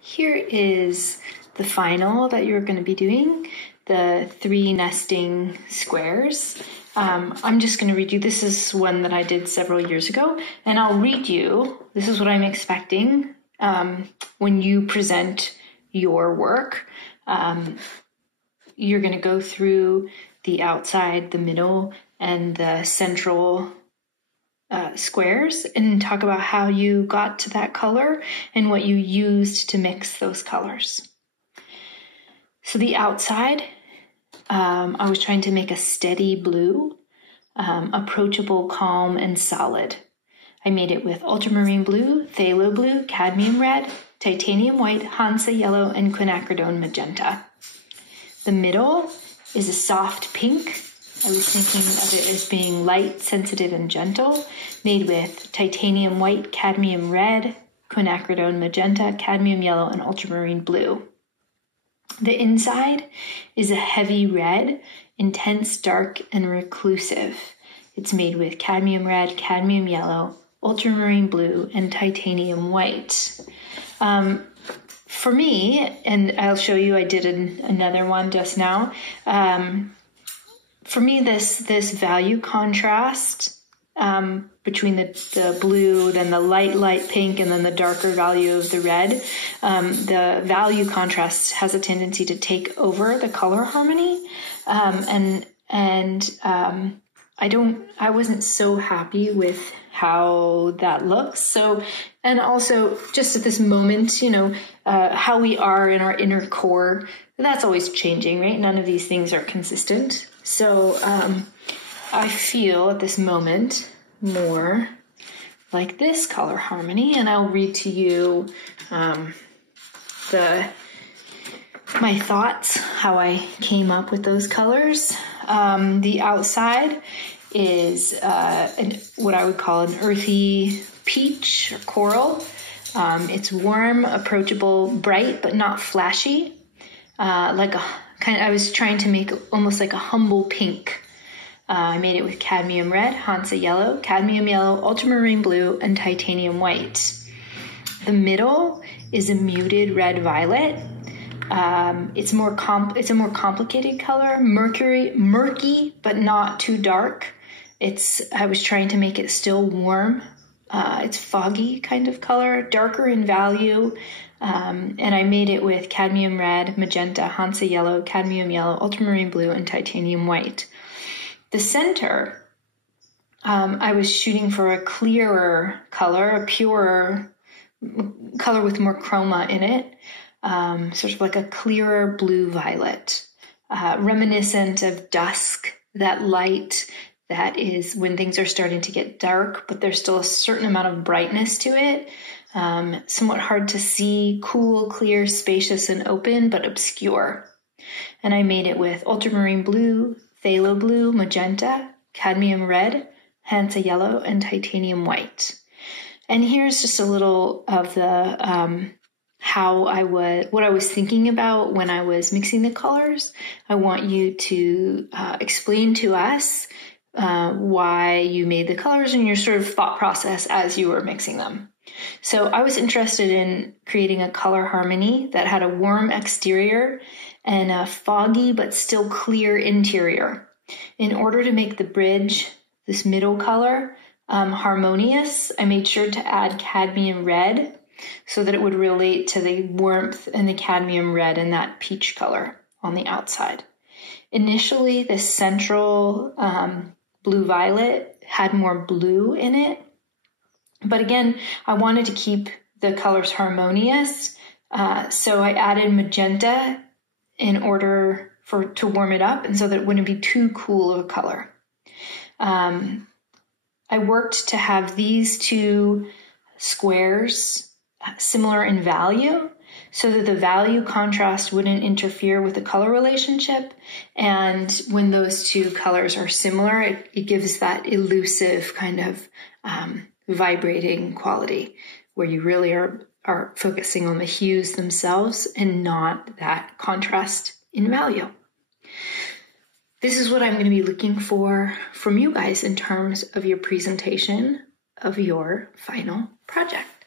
Here is the final that you're going to be doing, the 3 nesting squares. I'm just going to read you, this is one that I did several years ago, and I'll read you, this is what I'm expecting when you present your work. You're going to go through the outside, the middle, and the central squares and talk about how you got to that color and what you used to mix those colors. So the outside, I was trying to make a steady blue, approachable, calm, and solid. I made it with ultramarine blue, phthalo blue, cadmium red, titanium white, Hansa yellow, and quinacridone magenta. The middle is a soft pink. I was thinking of it as being light, sensitive, and gentle, made with titanium white, cadmium red, quinacridone magenta, cadmium yellow, and ultramarine blue. The inside is a heavy red, intense, dark, and reclusive. It's made with cadmium red, cadmium yellow, ultramarine blue, and titanium white. For me, and I'll show you, I did another one just now. For me, this value contrast between the blue, then the light pink, and then the darker value of the red, the value contrast has a tendency to take over the color harmony, and I wasn't so happy with how that looks. So, and also just at this moment, how we are in our inner core, that's always changing, right? None of these things are consistent. So I feel at this moment more like this color harmony, and I'll read to you my thoughts, how I came up with those colors. The outside is what I would call an earthy peach or coral. It's warm, approachable, bright, but not flashy. I was trying to make almost like a humble pink. I made it with cadmium red, Hansa yellow, cadmium yellow, ultramarine blue, and titanium white. The middle is a muted red violet. It's a more complicated color, murky, but not too dark. I was trying to make it still warm. It's foggy kind of color, darker in value. And I made it with cadmium red, magenta, Hansa yellow, cadmium yellow, ultramarine blue, and titanium white. The center, I was shooting for a clearer color, a purer color with more chroma in it, sort of like a clearer blue violet, reminiscent of dusk, that light that is when things are starting to get dark, but there's still a certain amount of brightness to it. Somewhat hard to see, cool, clear, spacious, and open, but obscure. And I made it with ultramarine blue, phthalo blue, magenta, cadmium red, Hansa yellow, and titanium white. And here's just a little of the what I was thinking about when I was mixing the colors. I want you to explain to us why you made the colors and your sort of thought process as you were mixing them. So I was interested in creating a color harmony that had a warm exterior and a foggy but still clear interior. In order to make the bridge, this middle color, harmonious, I made sure to add cadmium red so that it would relate to the warmth and the cadmium red and that peach color on the outside. Initially, the central blue violet had more blue in it. But again, I wanted to keep the colors harmonious, so I added magenta in order to warm it up and so that it wouldn't be too cool of a color. I worked to have these 2 squares similar in value so that the value contrast wouldn't interfere with the color relationship. And when those 2 colors are similar, it gives that elusive kind of vibrating quality where you really are focusing on the hues themselves and not that contrast in value. This is what I'm going to be looking for from you guys in terms of your presentation of your final project.